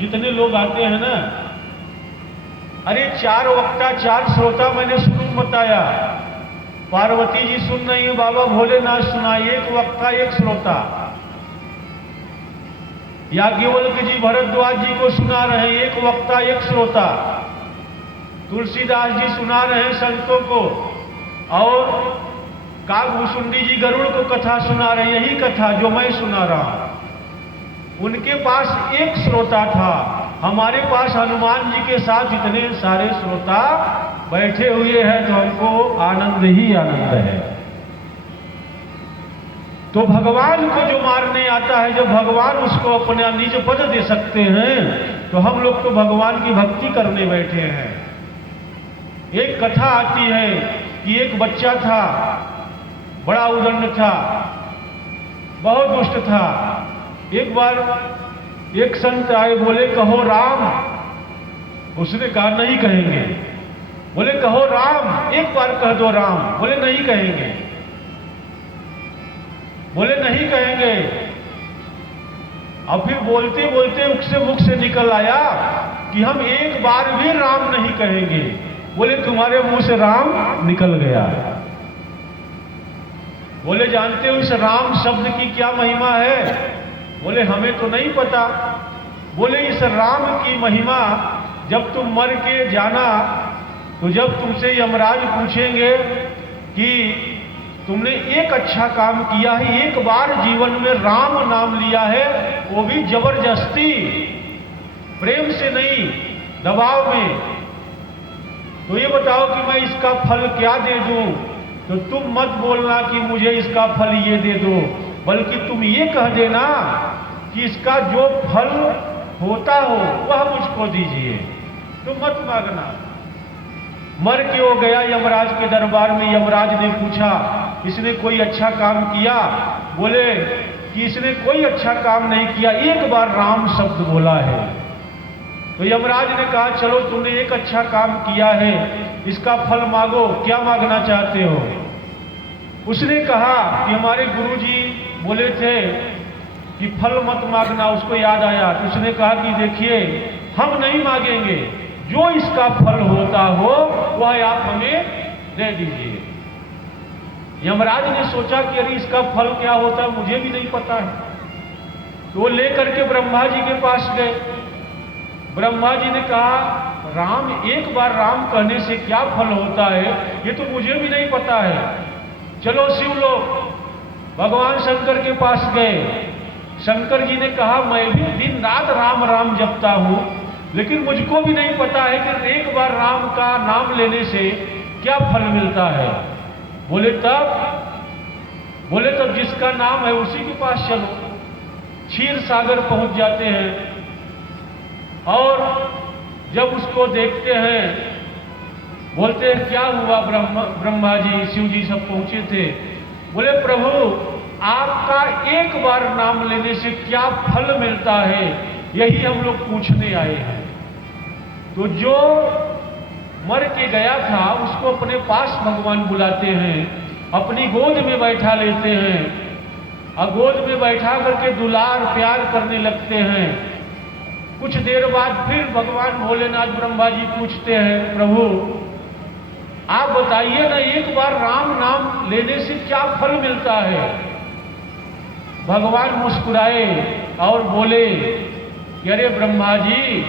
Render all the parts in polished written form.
जितने लोग आते हैं ना, अरे 4 वक्ता 4 श्रोता मैंने शुरू बताया। पार्वती जी सुन रही है, बाबा भोलेनाथ सुना, 1 वक्ता 1 श्रोता। याज्ञवल्क्य जी भरद्वाज जी को सुना रहे हैं, 1 वक्ता 1 श्रोता। तुलसीदास जी सुना रहे हैं संतों को, और काकभूषुंडी जी गरुड़ को कथा सुना रहे हैं, यही कथा जो मैं सुना रहा हूं। उनके पास 1 श्रोता था, हमारे पास हनुमान जी के साथ इतने सारे श्रोता बैठे हुए हैं, तो हमको आनंद ही आनंद है। तो भगवान को जो मारने आता है, जब भगवान उसको अपना निज पद दे सकते हैं, तो हम लोग तो भगवान की भक्ति करने बैठे हैं। एक कथा आती है कि एक बच्चा था, बड़ा उदंड था, बहुत दुष्ट था। एक बार एक संत आए, बोले कहो राम। उसने कहा नहीं कहेंगे। बोले कहो राम, एक बार कह दो राम। बोले नहीं कहेंगे। बोले नहीं कहेंगे। अब फिर बोलते बोलते उससे मुख से निकल आया कि हम एक बार भी राम नहीं कहेंगे। बोले तुम्हारे मुंह से राम निकल गया। बोले जानते हो इस राम शब्द की क्या महिमा है? बोले हमें तो नहीं पता। बोले इस राम की महिमा, जब तुम मर के जाना, तो जब तुमसे यमराज पूछेंगे कि तुमने एक अच्छा काम किया है, एक बार जीवन में राम नाम लिया है, वो भी जबरदस्ती, प्रेम से नहीं, दबाव में, तो ये बताओ कि मैं इसका फल क्या दे दूं? तो तुम मत बोलना कि मुझे इसका फल ये दे दो, बल्कि तुम ये कह देना कि इसका जो फल होता हो वह मुझको दीजिए। तो मत मांगना। मर के वो गया यमराज के दरबार में। यमराज ने पूछा इसने कोई अच्छा काम किया? बोले कि इसने कोई अच्छा काम नहीं किया, एक बार राम शब्द बोला है। तो यमराज ने कहा चलो तुमने एक अच्छा काम किया है, इसका फल मांगो, क्या मांगना चाहते हो? उसने कहा कि हमारे गुरुजी बोले थे कि फल मत मांगना। उसको याद आया तो उसने कहा कि देखिए हम नहीं मांगेंगे, जो इसका फल होता हो वह आप हमें दे दीजिए। यमराज ने सोचा कि अरे इसका फल क्या होता है, मुझे भी नहीं पता है। तो वो लेकर के ब्रह्मा जी के पास गए। ब्रह्मा जी ने कहा राम, एक बार राम कहने से क्या फल होता है, ये तो मुझे भी नहीं पता है। चलो शिवलोक भगवान शंकर के पास गए। शंकर जी ने कहा मैं भी दिन रात राम राम जपता हूं, लेकिन मुझको भी नहीं पता है कि एक बार राम का नाम लेने से क्या फल मिलता है। बोले तब जिसका नाम है उसी के पास चलो। क्षीर सागर पहुंच जाते हैं, और जब उसको देखते हैं, बोलते हैं क्या हुआ? ब्रह्मा जी शिव जी सब पहुंचे थे। बोले प्रभु आपका एक बार नाम लेने से क्या फल मिलता है, यही हम लोग पूछने आए हैं। तो जो मर के गया था उसको अपने पास भगवान बुलाते हैं, अपनी गोद में बैठा लेते हैं, और गोद में बैठा करके दुलार प्यार करने लगते हैं। कुछ देर बाद फिर भगवान भोलेनाथ ब्रह्मा जी पूछते हैं प्रभु आप बताइए ना, एक बार राम नाम लेने से क्या फल मिलता है? भगवान मुस्कुराए और बोले कि अरे ब्रह्मा जी,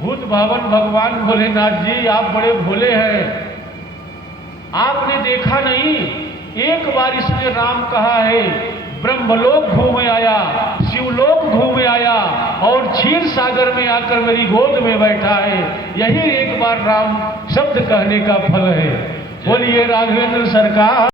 भूत भावन भगवान भोलेनाथ जी आप बड़े भोले हैं। आपने देखा नहीं, एक बार इसने राम कहा है, ब्रह्मलोक घूम आया, शिवलोक घूम आया, और क्षीर सागर में आकर मेरी गोद में बैठा है। यही एक बार राम शब्द कहने का फल है। बोलिए राघवेंद्र सरकार।